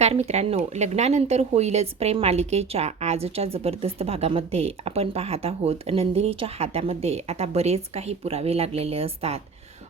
नमस्कार मित्रांनो, लग्नानंतर होईलच प्रेम मालिकेच्या आजच्या जबरदस्त भागामध्ये आपण पाहत आहोत. नंदिनीच्या हातामध्ये आता बरेच काही पुरावे लागलेले असतात.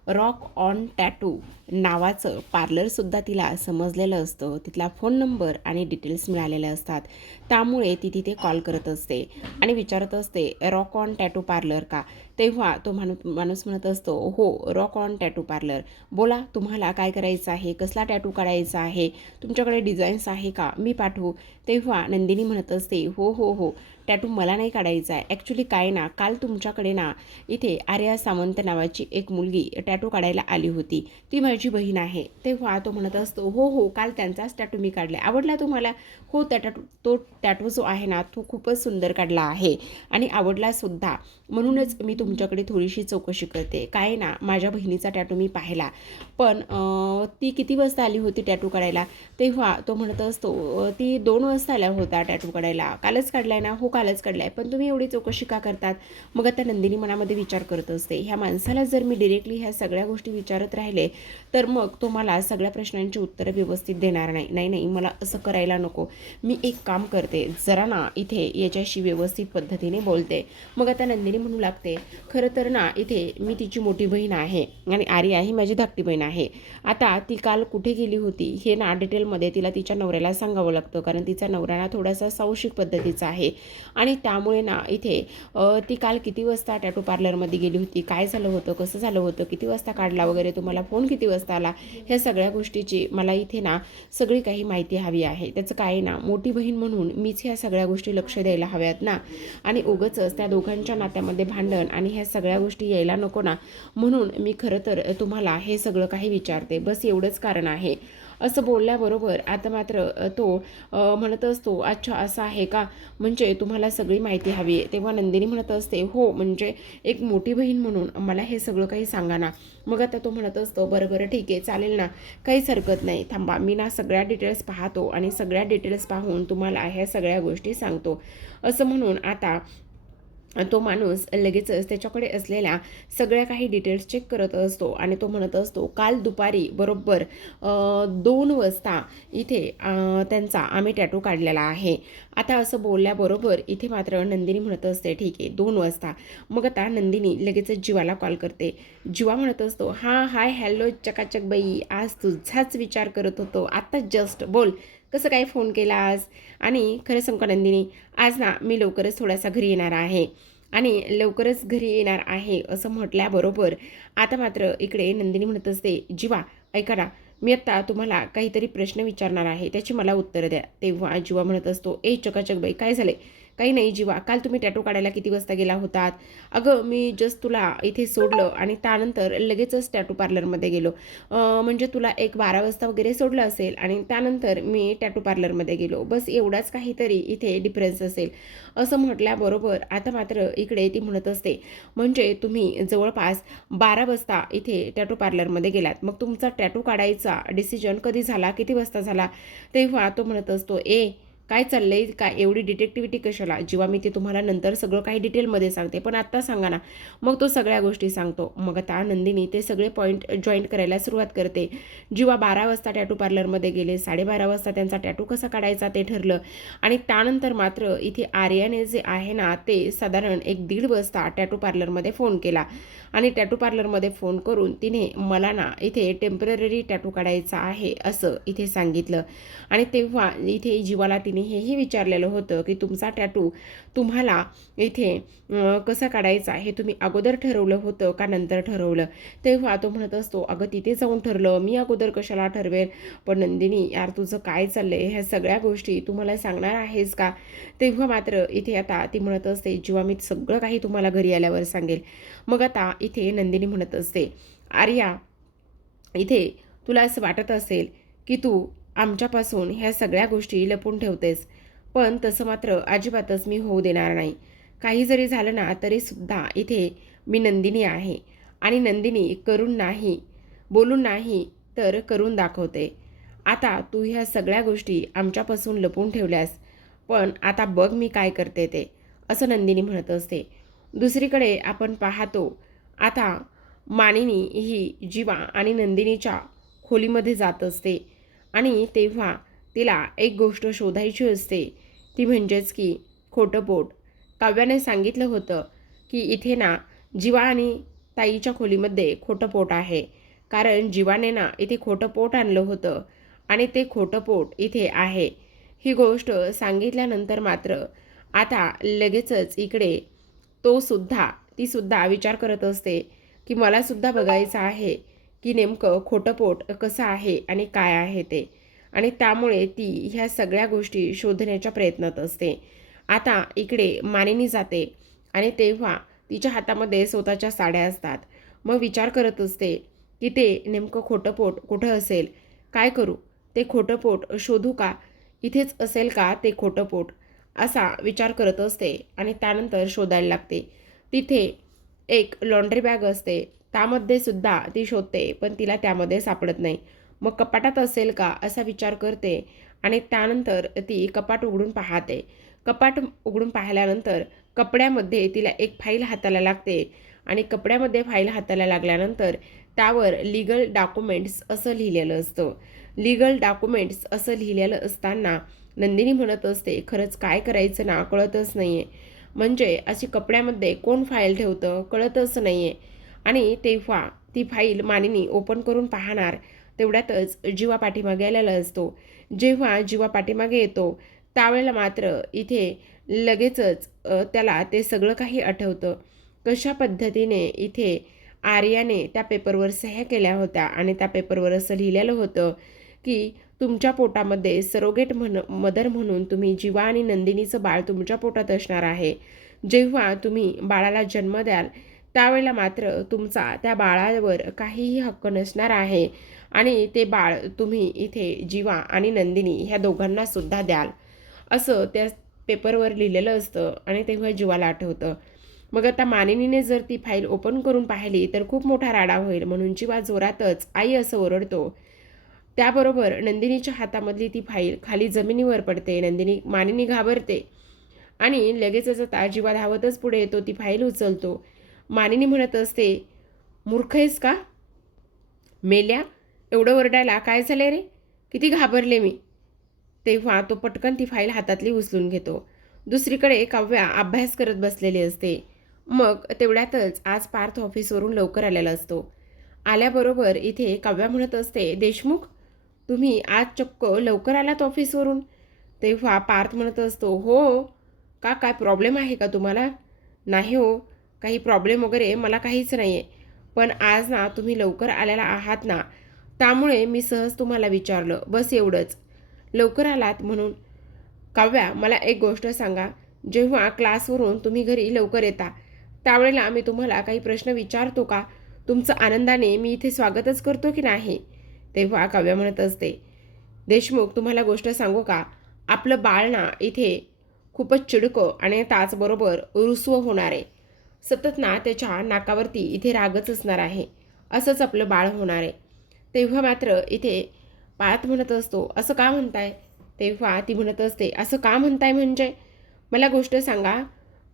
रॉक ऑन टॅटू नावाचं पार्लरसुद्धा तिला समजलेलं असतं. तिथला फोन नंबर आणि डिटेल्स मिळालेले असतात. त्यामुळे ती तिथे कॉल करत असते आणि विचारत असते, रॉक ऑन टॅटू पार्लर का? तेव्हा तो माणूस म्हणत असतो, हो, रॉक ऑन टॅटू पार्लर. बोला, तुम्हाला काय करायचं आहे? कसला टॅटू काढायचा आहे? तुमच्याकडे डिझाईन्स आहे का? मी पाठवू? तेव्हा नंदिनी म्हणत असते, हो हो हो, टॅटू मला नाही काढायचा आहे. ॲक्च्युली काय ना, काल तुमच्याकडे ना इथे आर्या सावंत नावाची एक मुलगी टॅटू काढायला आली होती. ती माझी बहीण आहे. तेव्हा तो म्हणत असतो, हो हो, काल त्यांचाच टॅटू मी काढला. आवडला तुम्हाला? हो, तो टॅटू जो आहे ना, तो खूपच सुंदर काढला आहे आणि आवडलासुद्धा. म्हणूनच मी तुमच्याकडे थोडीशी चौकशी करते. काय ना, माझ्या बहिणीचा टॅटू मी पाहिला, पण ती किती वाजता आली होती टॅटू काढायला? तेव्हा तो म्हणत असतो, ती 2 वाजता आल्या होता टॅटू काढायला. कालच काढलाय ना? हो, कालच काढलाय. पण तुम्ही एवढी चौकशी का करतात? मग आता नंदिनी मनामध्ये विचार करत असते, ह्या माणसाला जर मी डिरेक्टली ह्या सगळ्या गोष्टी विचारत राहिले तर मग तो मला सगळ्या प्रश्नांची उत्तरं व्यवस्थित देणार नाही. नाही, मला असं करायला नको. मी एक काम करते, जरा ना इथे याच्याशी व्यवस्थित पद्धतीने बोलते. मग आता नंदिनी म्हणू लागते, खरं तर ना इथे मी तिची मोठी बहीण आहे आणि आर्या ही माझी धाकटी बहीण आहे. आता ती काल कुठे गेली होती हे ना डिटेलमध्ये तिला तिच्या नवऱ्याला सांगावं लागतं, कारण तिचा नवरा ना थोडासा साहसिक पद्धतीचा आहे आणि त्यामुळे ना इथे ती काल किती वाजता टॅटू पार्लरमध्ये गेली होती, काय झालं होतं, कसं झालं होतं, किती वाजता काढला वगैरे, तुम्हाला फोन किती वाजता आला, ह्या सगळ्या गोष्टीची मला इथे ना सगळी काही माहिती हवी आहे. त्याचं काय ना, मोठी बहीण म्हणून मीच ह्या सगळ्या गोष्टी लक्ष द्यायला हव्यात ना, आणि उगाचच त्या दोघांच्या नात्यामध्ये भांडण आणि ह्या सगळ्या गोष्टी यायला नको ना, म्हणून मी खरं तर तुम्हाला हे सगळं काही विचारते. बस एवढंच कारण आहे. असं बोलल्याबरोबर आता मात्र तो म्हणत असतो, अच्छा असं आहे का, म्हणजे तुम्हाला सगळी माहिती हवी आहे. तेव्हा नंदिनी म्हणत असते, हो, म्हणजे एक मोठी बहीण म्हणून मला हे सगळं काही सांगा ना. मग आता तो म्हणत असतो, बरं ठीक आहे, चालेल ना, काहीच हरकत नाही, थांबा, मी ना सगळ्या डिटेल्स पाहतो आणि सगळ्या डिटेल्स पाहून तुम्हाला ह्या सगळ्या गोष्टी सांगतो. असं म्हणून आता तो माणूस लगेचच त्याच्याकडे असलेल्या सगळ्या काही डिटेल्स चेक करत असतो आणि तो म्हणत असतो, काल दुपारी बरोबर 2 वाजता इथे त्यांचा आम्ही टॅटू काढलेला आहे. आता असं बोलल्याबरोबर इथे मात्र नंदिनी म्हणत असते, ठीक आहे, 2 वाजता. मग आता नंदिनी लगेचच जीवाला कॉल करते. जीवा म्हणत असतो, हां, हाय, हॅलो चकाचक बाई, आज तुझाच विचार करत होतो, आता जस्ट बोल, कसं काय फोन केला आज? आणि खरं सांगू का नंदिनी, आज ना मी लवकरच थोडासा घरी येणार आहे आणि लवकरच घरी येणार आहे असं म्हटल्याबरोबर आता मात्र इकडे नंदिनी म्हणत असते, जीवा ऐका ना, मी आत्ता तुम्हाला काहीतरी प्रश्न विचारणार आहे, त्याची मला उत्तर द्या. तेव्हा जीवा म्हणत असतो, ए चकाचक बाई, काय झाले? काही नाही जीवा, काल तुम्ही टॅटू काढायला किती वाजता गेला होतात? अगं, मी जस्ट तुला इथे सोडलं आणि त्यानंतर लगेचच टॅटू पार्लरमध्ये गेलो. म्हणजे तुला एक 12 वाजता वगैरे सोडलं असेल आणि त्यानंतर मी टॅटू पार्लरमध्ये गेलो. बस एवढाच काहीतरी इथे डिफरन्स असेल. असं म्हटल्याबरोबर आता मात्र इकडे ती म्हणत असते, म्हणजे तुम्ही जवळपास 12 वाजता इथे टॅटू पार्लरमध्ये गेलात. मग तुमचा टॅटू काढायचा डिसिजन कधी झाला, किती वाजता झाला? तेव्हा तो म्हणत असतो, काय चाललंय, काय एवढी डिटेक्टिव्हिटी कशाला? जेव्हा मी ते तुम्हाला नंतर सगळं काही डिटेलमध्ये सांगते, पण आत्ता सांगा ना. मग तो सगळ्या गोष्टी सांगतो. मग आता नंदिनी ते सगळे पॉईंट जॉईंट करायला सुरुवात करते. जेव्हा 12 वाजता टॅटू पार्लरमध्ये गेले, 12:30 वाजता त्यांचा टॅटू कसा काढायचा ते ठरलं आणि त्यानंतर मात्र इथे आर्याने जे आहे ना, ते साधारण 1-1:30 वाजता टॅटू पार्लरमध्ये फोन केला आणि टॅटू पार्लरमध्ये फोन करून तिने मला ना इथे टेम्पररी टॅटू काढायचा आहे असं इथे सांगितलं. आणि तेव्हा इथे जीवाला तिने हेही विचारलेलं होतं की तुमचा टॅटू तुम्हाला इथे कसा काढायचा हे तुम्ही अगोदर ठरवलं होतं का नंतर ठरवलं? तेव्हा तो म्हणत असतो, अगं तिथे जाऊन ठरलं, मी अगोदर कशाला ठरवेल? पण नंदिनी यार, तुझं काय चाललंय, ह्या सगळ्या गोष्टी तुम्हाला सांगणार आहेस का? तेव्हा मात्र इथे आता ती म्हणत असते, जेव्हा मी सगळं काही तुम्हाला घरी आल्यावर सांगेल. मग आता इथे नंदिनी म्हणत असते, आर्या, इथे तुला असं वाटत असेल की तू आमच्यापासून ह्या सगळ्या गोष्टी लपून ठेवतेस, पण तसं मात्र अजिबातच मी होऊ देणार नाही. काही जरी झालं ना तरीसुद्धा इथे मी नंदिनी आहे आणि नंदिनी करून नाही, बोलून नाही, तर करून दाखवते. आता तू ह्या सगळ्या गोष्टी आमच्यापासून लपून ठेवल्यास, पण आता बघ मी काय करते ते, असं नंदिनी म्हणत असते. दुसरीकडे आपण पाहतो, आता मानिनी ही जीवा आणि नंदिनीच्या खोलीमध्ये जात असते आणि तेव्हा तिला एक गोष्ट शोधायची असते, ती म्हणजेच की खोटं पोट. काव्याने सांगितलं होतं की इथे ना जीवा आणि ताईच्या खोलीमध्ये खोटं पोट आहे, कारण जीवाने ना इथे खोटं पोट आणलं होतं आणि ते खोटं पोट इथे आहे. ही गोष्ट सांगितल्यानंतर मात्र आता लगेचच इकडे ती सुद्धा विचार करत असते की मला सुद्धा बघायचं आहे की नेमकं खोटं पोट कसं आहे आणि काय आहे ते, आणि त्यामुळे ती ह्या सगळ्या गोष्टी शोधण्याच्या प्रयत्नात असते. आता इकडे मानिनी जाते आणि तेव्हा तिच्या हातामध्ये स्वतःच्या साड्या असतात. मग विचार करत असते की ते नेमकं खोटं पोट कुठं असेल, काय करू, ते खोटं पोट शोधू का, इथेच असेल का ते खोटं पोट, असा विचार करत असते आणि त्यानंतर शोधायला लागते. तिथे एक लॉन्ड्री बॅग असते, त्यामध्ये सुद्धा ती शोधते, पण तिला त्यामध्ये सापडत नाही. मग कपाटात असेल का असा विचार करते आणि त्यानंतर ती कपाट उघडून पाहते. कपाट उघडून पाहिल्यानंतर कपड्यामध्ये तिला एक फाईल हाताला लागते आणि कपड्यामध्ये फाईल हाताला लागल्यानंतर त्यावर लीगल डॉक्युमेंट्स असं लिहिलेलं असतं. लीगल डॉक्युमेंट्स असं लिहिलेलं असताना नंदिनी म्हणत असते, खरंच काय करायचं ना कळतच नाही आहे. म्हणजे अशी कपड्यामध्ये कोण फाईल ठेवतं कळतच नाही आहे. आणि तेव्हा ती फाईल मानिनी ओपन करून पाहणार, तेवढ्यातच जीवा पाठीमागे आलेला असतो. जेव्हा जीवा पाठीमागे येतो त्यावेळेला मात्र इथे लगेचच त्याला ते सगळं काही आठवतं. कशा पद्धतीने इथे आर्याने त्या पेपरवर सह्या केल्या होत्या आणि त्या पेपरवर असं लिहिलेलं होतं की तुमच्या पोटामध्ये सरोगेट मदर म्हणून तुम्ही जीवा आणि नंदिनीचं बाळ तुमच्या पोटात असणार आहे. जेव्हा तुम्ही बाळाला जन्म द्याल त्यावेळेला मात्र तुमचा त्या बाळावर काहीही हक्क नसणार आहे आणि ते बाळ तुम्ही इथे जीवा आणि नंदिनी ह्या दोघांना सुद्धा द्याल, असं त्या पेपरवर लिहिलेलं असतं. आणि तेव्हा जीवाला आठवतं. मग आता मानिनीने जर ती फाईल ओपन करून पाहिली तर खूप मोठा राडा होईल, म्हणून जीवा जोरातच आई असं ओरडतो. त्याबरोबर नंदिनीच्या हातामधली ती फाईल खाली जमिनीवर पडते. मानिनी घाबरते आणि लगेचच आता जीवा धावतच पुढे येतो, ती फाईल उचलतो. मानिनी म्हणत असते, मूर्ख आहेस का मेल्या, एवढं ओरडायला काय झाले रे, किती घाबरले मी. तेव्हा तो पटकन ती फाईल हातातली उचलून घेतो. दुसरीकडे काव्या अभ्यास करत बसलेली असते. मग तेवढ्यातच आज पार्थ ऑफिसवरून लवकर आलेला असतो. आल्याबरोबर इथे काव्या म्हणत असते, देशमुख तुम्ही आज चक्क लवकर आलात ऑफिसवरून. तेव्हा पार्थ म्हणत असतो, हो का, काय प्रॉब्लेम आहे का तुम्हाला. नाही हो, काही प्रॉब्लेम वगैरे मला काहीच नाही आहे, पण आज ना तुम्ही लवकर आलेला आहात ना, त्यामुळे मी सहज तुम्हाला विचारलं, बस एवढंच. लवकर आलात म्हणून. काव्या मला एक गोष्ट सांगा, जेव्हा क्लासवरून तुम्ही घरी लवकर येता त्यावेळेला मी तुम्हाला काही प्रश्न विचारतो का, तुमचं आनंदाने मी इथे स्वागतच करतो की नाही. तेव्हा काव्या म्हणत असते, देशमुख तुम्हाला गोष्ट सांगू का, आपलं बाळ ना इथे खूपच चिडकं आणि त्याचबरोबर रुसवं होणार आहे. सतत ना त्याच्या नाकावरती इथे रागच असणार आहे, असंच आपलं बाळ होणार आहे. तेव्हा मात्र इथे पार्थ म्हणत असतो, असं का म्हणताय. तेव्हा ती म्हणत असते, असं का म्हणताय म्हणजे मला गोष्ट सांगा,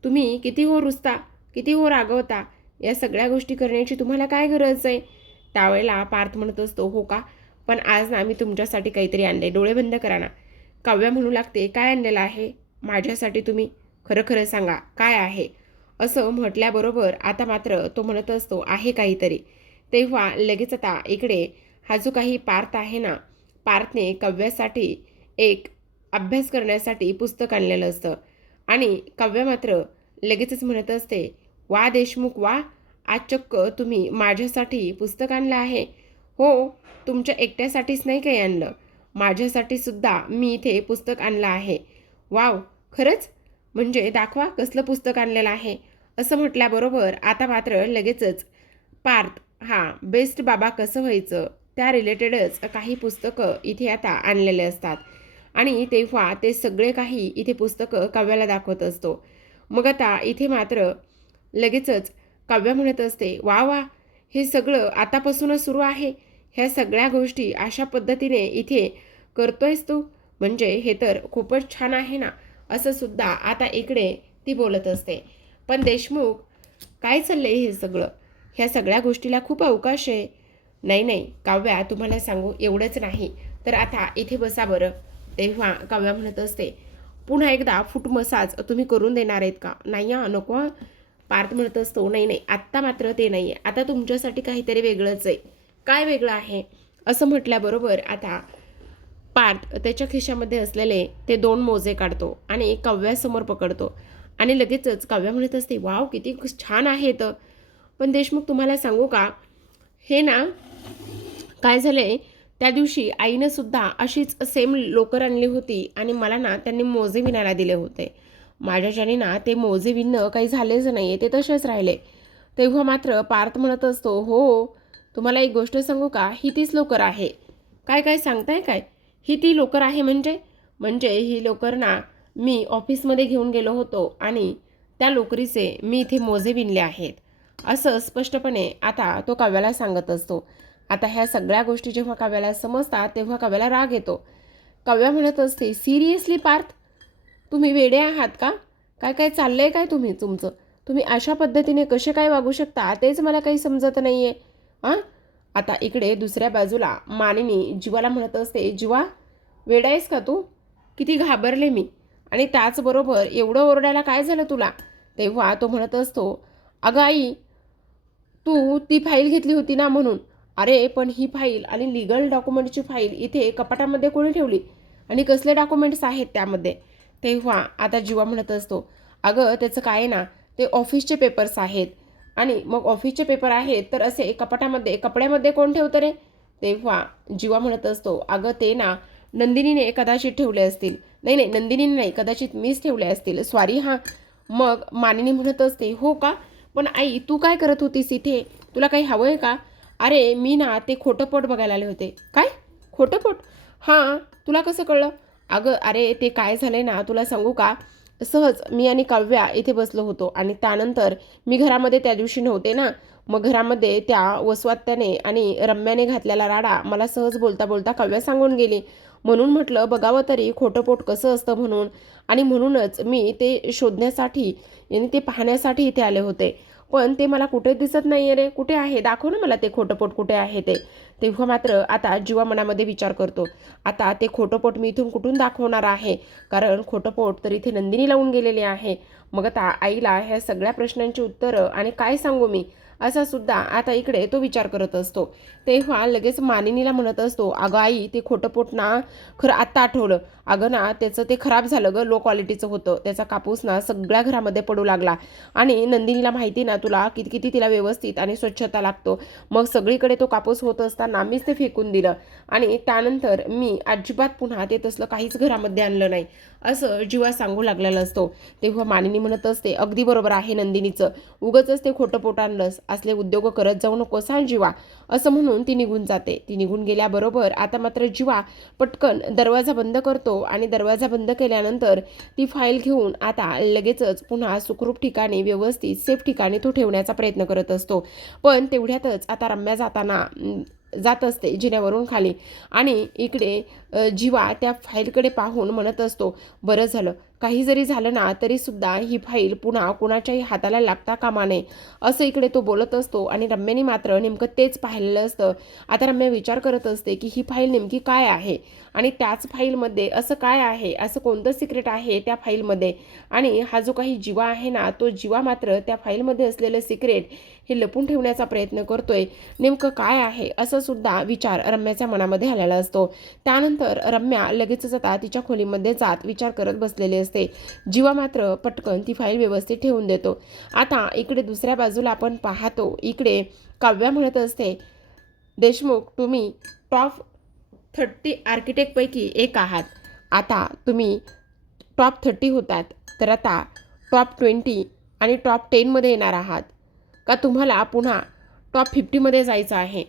तुम्ही किती हो रुसता, किती हो रागवता, या सगळ्या गोष्टी करण्याची तुम्हाला काय गरज आहे. त्यावेळेला पार्थ म्हणत असतो, हो का, पण आज ना मी तुमच्यासाठी काहीतरी आणले, डोळे बंद करा ना. काव्या म्हणू लागते, काय आणलेलं आहे माझ्यासाठी तुम्ही, खरं खरं सांगा काय आहे. असं म्हटल्याबरोबर आता मात्र तो म्हणत असतो, आहे काहीतरी. तेव्हा लगेच आता इकडे हा जो काही पार्थ आहे ना, पार्थने काव्यासाठी एक अभ्यास करण्यासाठी पुस्तक आणलेलं असतं आणि काव्या मात्र लगेचच म्हणत असते, वा देशमुख वा, आज चक्क तुम्ही माझ्यासाठी पुस्तक आणलं आहे. हो, तुमच्या एकट्यासाठीच नाही काही आणलं, माझ्यासाठी सुद्धा मी इथे पुस्तक आणलं आहे. वाव, खरंच, म्हणजे दाखवा कसलं पुस्तक आणलेलं आहे. असं म्हटल्याबरोबर आता मात्र लगेचच पार्थ बेस्ट बाबा कसं व्हायचं त्या रिलेटेडच काही पुस्तकं इथे आता आणलेले असतात आणि तेव्हा ते सगळे काही इथे पुस्तकं काव्याला दाखवत असतो. मग आता इथे मात्र लगेचच काव्या म्हणत असते, वा वा, हे सगळं आतापासूनच सुरू आहे, ह्या सगळ्या गोष्टी अशा पद्धतीने इथे करतोयस तू, म्हणजे हे तर खूपच छान आहे ना, असं सुद्धा आता इकडे ती बोलत असते. पण देशमुख काय चाललंय हे सगळं, ह्या सगळ्या गोष्टीला खूप अवकाश आहे. नाही नाही काव्या, तुम्हाला सांगू एवढंच नाही तर आता इथे बसा बरं. तेव्हा काव्या म्हणत असते, पुन्हा एकदा फूट मसाज तुम्ही करून देणार आहेत का? नाही नको हं. पार्थ म्हणत असतो, नाही नाही आत्ता मात्र ते नाही आहे, आता तुमच्यासाठी काहीतरी वेगळंच आहे. काय वेगळं आहे असं म्हटल्याबरोबर आता पार्थ त्याच्या खिशामध्ये असलेले ते 2 मोजे काढतो आणि काव्यासमोर पकडतो आणि लगेचच काव्या म्हणत असते, वाव किती छान आहेत. पण देशमुख तुम्हाला सांगू का, हे ना काय झालंय, त्या दिवशी आईनं सुद्धा अशीच सेम लोकर आणली होती आणि मला ना त्यांनी मोजे विणायला दिले होते. माझ्याच्याने ना ते मोजे विणणं काही झालेच नाही, ते तसेच राहिले. तेव्हा मात्र पार्थ म्हणत असतो, हो तुम्हाला एक गोष्ट सांगू का, ही तीच लोकर आहे. काय काय सांगताय काय? ही ती लोकर आहे म्हणजे? म्हणजे ही लोकर ना मी ऑफिसमध्ये घेऊन गेलो होतो आणि त्या लोकरीचे मी इथे मोजे विणले आहेत, असं स्पष्टपणे आता तो काव्याला सांगत असतो. आता ह्या सगळ्या गोष्टी जेव्हा काव्याला समजतात तेव्हा काव्याला राग येतो. काव्या म्हणत असते, सिरियसली पार्थ, तुम्ही वेडे आहात का? काय काय चाललंय काय तुमचं? तुम्ही अशा पद्धतीने कसे काय वागू शकता तेच मला काही समजत नाहीये. हां, आता इकडे दुसऱ्या बाजूला मानिनी जीवाला म्हणत असते, जीवा वेडा आहेस का तू? किती घाबरले मी. आणि त्याचबरोबर एवढं ओरडायला काय झालं तुला? तेव्हा तो म्हणत असतो, अगं आई, तू ती फाईल घेतली होती ना म्हणून. अरे पण ही फाईल आणि लिगल डॉक्युमेंटची फाईल इथे कपाटामध्ये कोणी ठेवली आणि कसले डॉक्युमेंट्स आहेत त्यामध्ये? तेव्हा आता जीवा म्हणत असतो, अगं त्याचं काय आहे ना, ते ऑफिसचे पेपर्स आहेत आणि मग ऑफिसचे पेपर आहेत तर असे कपाटामध्ये कपड्यामध्ये कोण ठेवतं रे? तेव्हा जीवा म्हणत असतो, अगं ते ना नंदिनीने कदाचित ठेवले असतील. नाही नाही, नंदिनीने नाही, कदाचित मीच ठेवले असतील, सॉरी हां. मग मानिनी म्हणत असते, हो का? पण आई तू काय करत होतीस इथे? तुला काही हवं आहे का? अरे मी ना ते खोटंपट बघायला आले होते. काय खोटंपट? हां, तुला कसं कळलं? अगं अरे ते काय झालंय ना तुला सांगू का, सहज मी आणि काव्या इथे बसलो होतो आणि त्यानंतर मी घरामध्ये त्या दिवशी नव्हते ना, मग घरामध्ये त्या वसवात्याने आणि रम्याने घातलेला राडा मला सहज बोलता बोलता काव्या सांगून गेली. म्हणून म्हटलं बघावं तरी खोटंपोट कसं असतं म्हणून, आणि म्हणूनच मी ते शोधण्यासाठी आणि ते पाहण्यासाठी इथे आले होते. पण ते मला कुठे दिसत नाही आहे रे, कुठे आहे? दाखव ना मला ते खोटंपोट कुठे आहे ते. तेव्हा मात्र आता जीवा मनामध्ये विचार करतो, आता ते खोटंपोट मी इथून कुठून दाखवणार आहे, कारण खोटंपोट तर इथे नंदिनी लावून गेलेली आहे. मग आता आईला ह्या सगळ्या प्रश्नांची उत्तरं आणि काय सांगू मी, असा सुद्धा आता इकडे तो विचार करत असतो. तेव्हा लगेच मानिनीला म्हणत असतो, अगं आई ते खोटंपोट ना खरं आत्ता आठवलं, अगं ना त्याचं ते खराब झालं गं, लो क्वालिटीचं होतं, त्याचा कापूस ना सगळ्या घरामध्ये पडू लागला आणि नंदिनीला माहिती ना तुला किती किती तिला व्यवस्थित आणि स्वच्छता लागतो, मग सगळीकडे तो कापूस होत असताना मीच ते फेकून दिलं आणि त्यानंतर मी अजिबात पुन्हा ते तसलं काहीच घरामध्ये आणलं नाही, असं जीवा सांगू लागलेला असतो. तेव्हा मानिनी म्हणत असते, अगदी बरोबर आहे नंदिनीचं, उगंच ते खोटंपोट आणलंस, असले उद्योग करत जाऊ नकोस हा जीवा, असं म्हणून ती निघून जाते. ती निघून गेल्याबरोबर आता मात्र जीवा पटकन दरवाजा बंद करतो आणि दरवाजा बंद केल्यानंतर ती फाईल घेऊन आता लगेचच पुन्हा सुखरूप ठिकाणी व्यवस्थित सेफ ठिकाणी तो ठेवण्याचा प्रयत्न करत असतो. पण तेवढ्यातच आता रम्या जात असते जिन्यावरून खाली आणि इकडे जीवा त्या फाईलकडे पाहून म्हणत असतो, बरं झालं, काही जरी झालं ना तरीसुद्धा ही फाईल पुन्हा कुणाच्याही हाताला लागता कामा नये, असं इकडे तो बोलत असतो. आणि रम्याने मात्र नेमकं तेच पाहिलेलं असतं. आता रम्या विचार करत असते की ही फाईल नेमकी काय आहे आणि त्याच फाईलमध्ये असं काय आहे, असं कोणतं सिक्रेट आहे त्या फाईलमध्ये, आणि हा जो काही जीवा आहे ना तो जीवा मात्र त्या फाईलमध्ये असलेलं सिक्रेट हे लपून ठेवण्याचा प्रयत्न करतोय, नेमकं काय आहे असं सुद्धा विचार रम्याच्या मनामध्ये आलेला असतो. त्यानंतर रम्या लगेचच आता तिच्या खोलीमध्ये जात विचार करत बसलेली असते. जीवा मात्र पटकन ती फाईल व्यवस्थित ठेवून देतो. आता इकडे दुसऱ्या बाजूला आपण पाहतो, इकडे काव्या म्हणत असते, देशमुख तुम्ही टॉप 30 आर्किटेक्टपैकी एक आहात. आता तुम्ही टॉप 30 होतात तर आता टॉप 20 आणि टॉप 10मध्ये येणार आहात का तुम्हाला पुन्हा टॉप 50मध्ये जायचं आहे?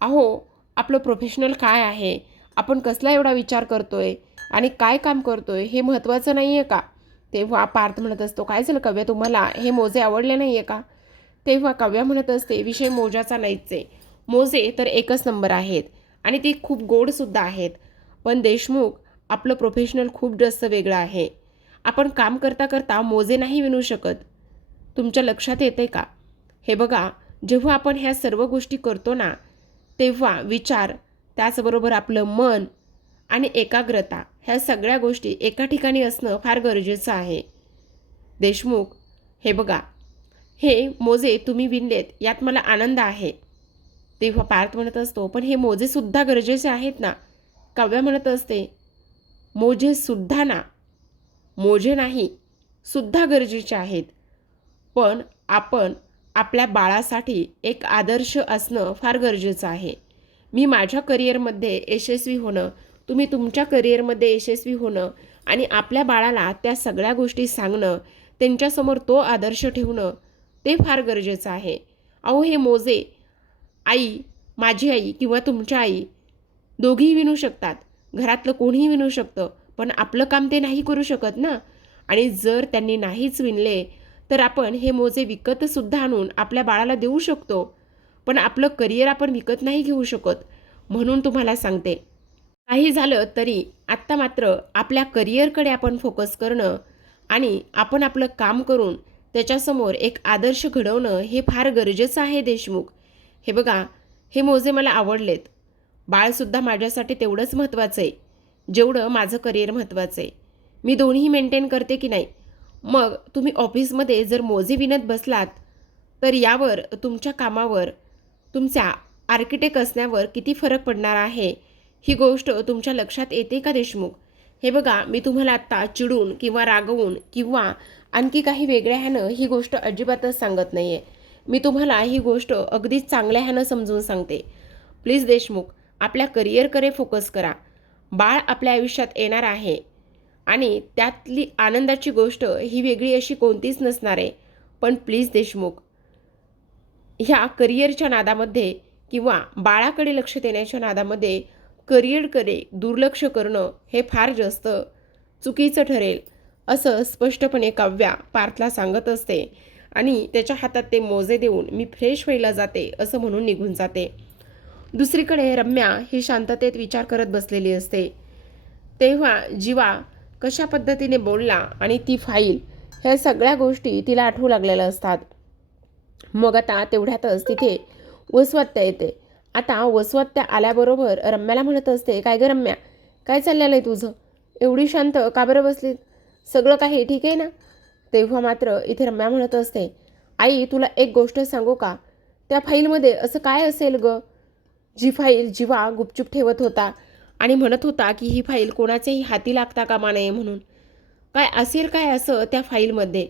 अहो, आपलं प्रोफेशनल काय आहे, आपण कसला एवढा विचार करतोय आणि काय काम करतोय हे महत्त्वाचं नाही आहे का? तेव्हा पार्थ म्हणत असतो, काय झालं काव्या, तुम्हाला हे मोजे आवडले नाही आहे का? तेव्हा काव्या म्हणत असते, विषय मोजाचा नाहीच आहे, मोजे तर एकच नंबर आहेत आणि ती खूप गोडसुद्धा आहेत. पण देशमुख, आपलं प्रोफेशनल खूप जास्त वेगळं आहे. आपण काम करता करता मोजे नाही विणू शकत. तुमच्या लक्षात येते का? हे बघा, जेव्हा आपण ह्या सर्व गोष्टी करतो ना तेव्हा विचार, त्याचबरोबर आपलं मन आणि एकाग्रता ह्या सगळ्या गोष्टी एका ठिकाणी असणं फार गरजेचं आहे. देशमुख, हे बघा, हे मोजे तुम्ही विणलेत यात मला आनंद आहे. तेव्हा पार्थ म्हणत असतो, पण हे मोजेसुद्धा गरजेचे आहेत ना. काव्या म्हणत असते, मोजेसुद्धा ना, मोजे नाही, सुद्धा गरजेचे आहेत. पण आपण आपल्या बाळासाठी एक आदर्श असणं फार गरजेचं आहे. मी माझ्या करिअरमध्ये यशस्वी होणं, तुम्ही तुमच्या करिअरमध्ये यशस्वी होणं आणि आपल्या बाळाला त्या सगळ्या गोष्टी सांगणं, त्यांच्यासमोर तो आदर्श ठेवणं, ते फार गरजेचं आहे. अहो, हे मोजे आई, माझी आई किंवा तुमच्या आई दोघीही विणू शकतात. घरातलं कोणीही विणू शकतं. पण आपलं काम ते नाही करू शकत ना. आणि जर त्यांनी नाहीच विणले तर आपण हे मोजे विकतसुद्धा आणून आपल्या बाळाला देऊ शकतो. पण आपलं करिअर आपण विकत नाही घेऊ शकत. म्हणून तुम्हाला सांगते, काही झालं तरी आत्ता मात्र आपल्या करिअरकडे आपण फोकस करणं आणि आपण आपलं काम करून त्याच्यासमोर एक आदर्श घडवणं हे फार गरजेचं आहे देशमुख. हे बघा, हे मोजे मला आवडलेत. बाळसुद्धा माझ्यासाठी तेवढंच महत्त्वाचं आहे जेवढं माझं करिअर महत्त्वाचं आहे. मी दोन्ही मेंटेन करते की नाही. मग तुम्ही ऑफिसमध्ये जर मोजे विणत बसलात तर यावर तुमच्या कामावर, तुमच्या आर्किटेक्ट असण्यावर किती फरक पडणार आहे, ही गोष्ट तुमच्या लक्षात येते का देशमुख? हे बघा, मी तुम्हाला आत्ता चिडून किंवा रागवून किंवा आणखी काही वेगळ्या ह्यानं ही गोष्ट अजिबातच सांगत नाही आहे. मी तुम्हाला ही गोष्ट अगदीच चांगल्या ह्यानं समजून सांगते. प्लीज देशमुख, आपल्या करिअरकडे फोकस करा. बाळ आपल्या आयुष्यात येणार आहे आणि त्यातली आनंदाची गोष्ट ही वेगळी अशी कोणतीच नसणार आहे. पण प्लीज देशमुख, ह्या करिअरच्या नादामध्ये किंवा बाळाकडे लक्ष देण्याच्या नादामध्ये करिअरकडे दुर्लक्ष करणं हे फार जास्त चुकीचं ठरेल, असं स्पष्टपणे काव्या पार्थला सांगत असते. आणि त्याच्या हातात ते मोजे देऊन मी फ्रेश व्हायला जाते असं म्हणून निघून जाते. दुसरीकडे रम्या ही शांततेत विचार करत बसलेली असते. तेव्हा जीवा कशा पद्धतीने बोलला आणि ती फाईल, ह्या सगळ्या गोष्टी तिला आठवू लागलेल्या असतात. मग आता तेवढ्यातच तिथे वसवात्या येते. आता वसवात्या आल्याबरोबर रम्याला म्हणत असते, काय गं रम्या, काय चाललेलं आहे तुझं? एवढी शांत का बरं बसली? सगळं काही ठीक आहे ना? तेव्हा मात्र इथे रम्या म्हणत असते, आई तुला एक गोष्ट सांगू का? त्या फाईलमध्ये असं काय असेल गं? जी फाईल जीवा गुपचूप ठेवत होता आणि म्हणत होता की ही फाईल कोणाच्याही हाती लागता कामा नये म्हणून. काय असेल काय असं त्या फाईलमध्ये?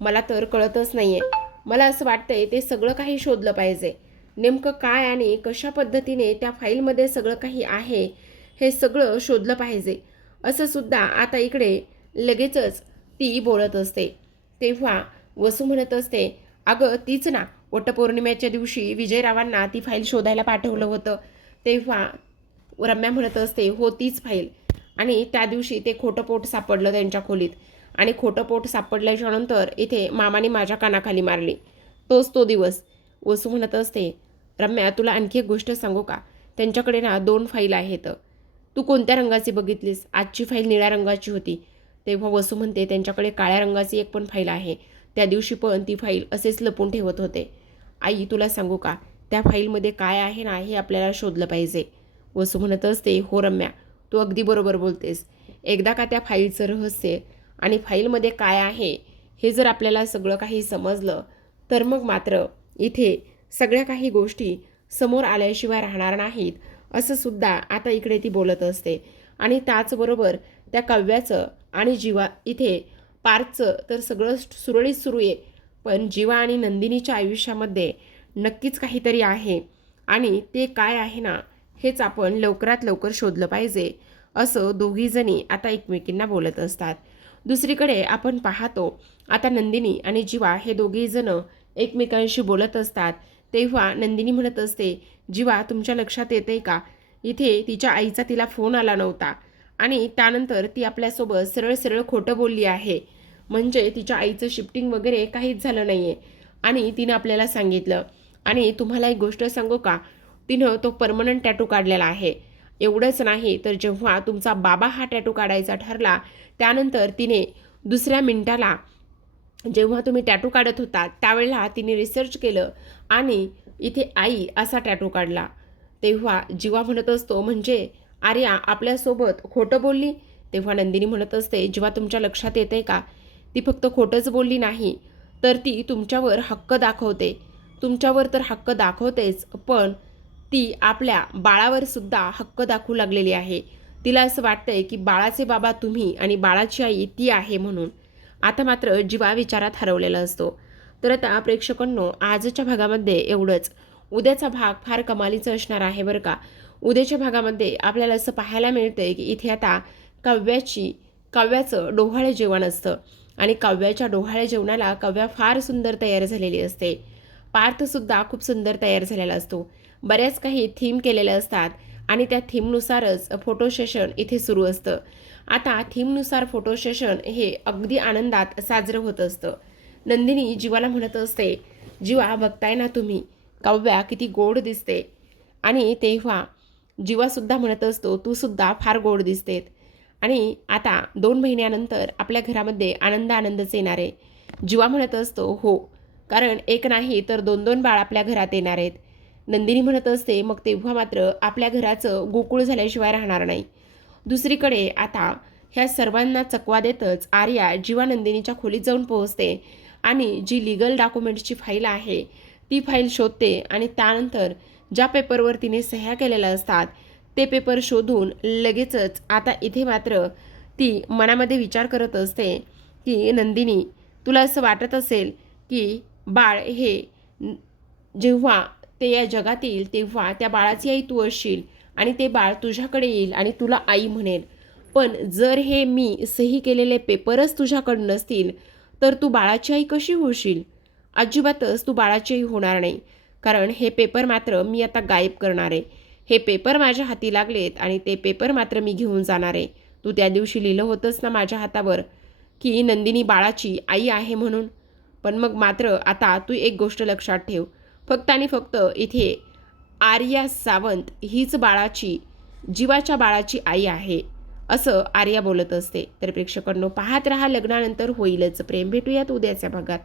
मला तर कळतच नाही आहे. मला असं वाटतंय ते सगळं काही शोधलं पाहिजे. नेमकं काय आणि कशा पद्धतीने त्या फाईलमध्ये सगळं काही आहे हे सगळं शोधलं पाहिजे, असं सुद्धा आता इकडे लगेचच ती बोलत असते. तेव्हा वसू म्हणत असते, अगं तीच ना, वटपौर्णिमेच्या दिवशी विजयरावांना ती फाईल शोधायला पाठवलं होतं. तेव्हा रम्या म्हणत असते, हो तीच फाईल. आणि त्या दिवशी ते खोटं पोट सापडलं त्यांच्या खोलीत आणि खोटं पोट सापडल्याच्या नंतर इथे मामाने माझ्या कानाखाली मारली. तोच तो दिवस. वसू म्हणत असते, रम्या तुला आणखी एक गोष्ट सांगू का? त्यांच्याकडे ना 2 फाईल आहेत. तू कोणत्या रंगाची बघितलीस? आजची फाईल निळ्या रंगाची होती. तेव्हा वसू म्हणते, त्यांच्याकडे काळ्या रंगाची एक पण फाईल आहे. त्या दिवशी पण ती फाईल असेच लपून ठेवत होते. आई तुला सांगू का, त्या फाईलमध्ये काय आहे ना हे आपल्याला शोधलं पाहिजे. वसू म्हणत असते, हो रम्या तू अगदी बरोबर बोलतेस. एकदा का त्या फाईलचं रहस्य आणि फाईलमध्ये काय आहे हे जर आपल्याला सगळं काही समजलं तर मग मात्र इथे सगळ्या काही गोष्टी समोर आल्याशिवाय राहणार नाहीत, असं सुद्धा आता इकडे ती बोलत असते. आणि त्याचबरोबर त्या काव्याचं आणि जीवा, इथे पार्थचं तर सगळं सुरळीत सुरू आहे, पण जीवा आणि नंदिनीच्या आयुष्यामध्ये नक्कीच काहीतरी आहे आणि ते काय आहे ना हेच आपण लवकरात लवकर शोधलं पाहिजे, असं दोघीजणी आता एकमेकींना बोलत असतात. दुसरीकडे आपण पाहतो आता नंदिनी आणि जीवा हे दोघेजणं एकमेकांशी बोलत असतात. तेव्हा नंदिनी म्हणत असते, जीवा तुमच्या लक्षात येते का, इथे तिच्या आईचा तिला फोन आला नव्हता आणि त्यानंतर ती आपल्यासोबत सरळ सरळ खोटं बोलली आहे. म्हणजे तिच्या आईचं शिफ्टिंग वगैरे काहीच झालं नाही आहे आणि तिनं आपल्याला सांगितलं. आणि तुम्हाला एक गोष्ट सांगू का, तिनं तो परमनंट टॅटू काढलेला आहे. एवढंच नाही तर जेव्हा तुमचा बाबा हा टॅटू काढायचा ठरला त्यानंतर तिने दुसऱ्या मिनिटाला, जेव्हा तुम्ही टॅटू काढत होता त्यावेळेला तिने रिसर्च केलं आणि इथे आई असा टॅटू काढला. तेव्हा जीवा म्हणत असतो, म्हणजे आर्या आपल्यासोबत खोटं बोलली? तेव्हा नंदिनी म्हणत असते, जेव्हा तुमच्या लक्षात येते का, ती फक्त खोटंच बोलली नाही, तर ती तुमच्यावर हक्क दाखवते. तुमच्यावर तर हक्क दाखवतेच, पण ती आपल्या बाळावर सुद्धा हक्क दाखवू लागलेली आहे. तिला असं वाटतंय की बाळाचे बाबा तुम्ही आणि बाळाची आई ती आहे म्हणून. आता मात्र जीवा विचारात हरवलेला असतो. तर आता प्रेक्षकांनो, आजच्या भागामध्ये एवढंच. उद्याचा भाग फार कमालीचा असणार आहे बरं का. उद्याच्या भागामध्ये आपल्याला असं पाहायला मिळतंय की इथे आता काव्याचं डोहाळे जेवण असतं आणि काव्याच्या डोहाळे जेवणाला काव्या फार सुंदर तयार झालेली असते. पार्थसुद्धा खूप सुंदर तयार झालेला असतो. बऱ्याच काही थीम केलेल्या असतात आणि त्या थीमनुसारच फोटो सेशन इथे सुरू असतं. आता थीमनुसार फोटो सेशन हे अगदी आनंदात साजरं होत असतं. नंदिनी जीवाला म्हणत असते, जीवा बघताय ना तुम्ही, काव्या किती गोड दिसते. आणि तेव्हा जीवासुद्धा म्हणत असतो, तू सुद्धा फार गोड दिसतेत. आणि आता 2 महिन्यानंतर आपल्या घरामध्ये आनंदच येणार आहे. जीवा म्हणत असतो, हो, कारण एक नाही तर 2-2 बाळ आपल्या घरात येणार आहेत. नंदिनी म्हणत असते, मग तेव्हा मात्र आपल्या घराचं गोकुळ झाल्याशिवाय राहणार नाही. दुसरीकडे आता ह्या सर्वांना चकवा देतच आर्या जीवा नंदिनीच्या खोलीत जाऊन पोहोचते आणि जी लिगल डॉक्युमेंट्सची फाईल आहे ती फाईल शोधते आणि त्यानंतर ज्या पेपरवर तिने सह्या केलेल्या असतात ते पेपर शोधून लगेचच आता इथे मात्र ती मनामध्ये विचार करत असते की नंदिनी, तुला असं वाटत असेल की बाळ हे जेव्हा ते या जगात येईल तेव्हा त्या बाळाची आई तू असशील आणि ते बाळ तुझ्याकडे येईल आणि तुला आई म्हणेल. पण जर हे मी सही केलेले पेपरच तुझ्याकडे नसतील तर तू बाळाची आई कशी होशील? अजिबातच तू बाळाची आई होणार नाही. कारण हे पेपर मात्र मी आता गायब करणार आहे. हे पेपर माझ्या हाती लागलेत आणि ते पेपर मात्र मी घेऊन जाणार आहे. तू त्या दिवशी लिहिलं होतंस ना माझ्या हातावर की नंदिनी बाळाची आई आहे म्हणून. पण मग मात्र आता तू एक गोष्ट लक्षात ठेव, फक्त आणि फक्त इथे आर्या सावंत हीच जीवाच्या बाळाची आई आहे, असं आर्या बोलत असते. तर प्रेक्षकांनो, पाहत रहा लग्नानंतर होईलच प्रेम. भेटूयात उद्याच्या भागात.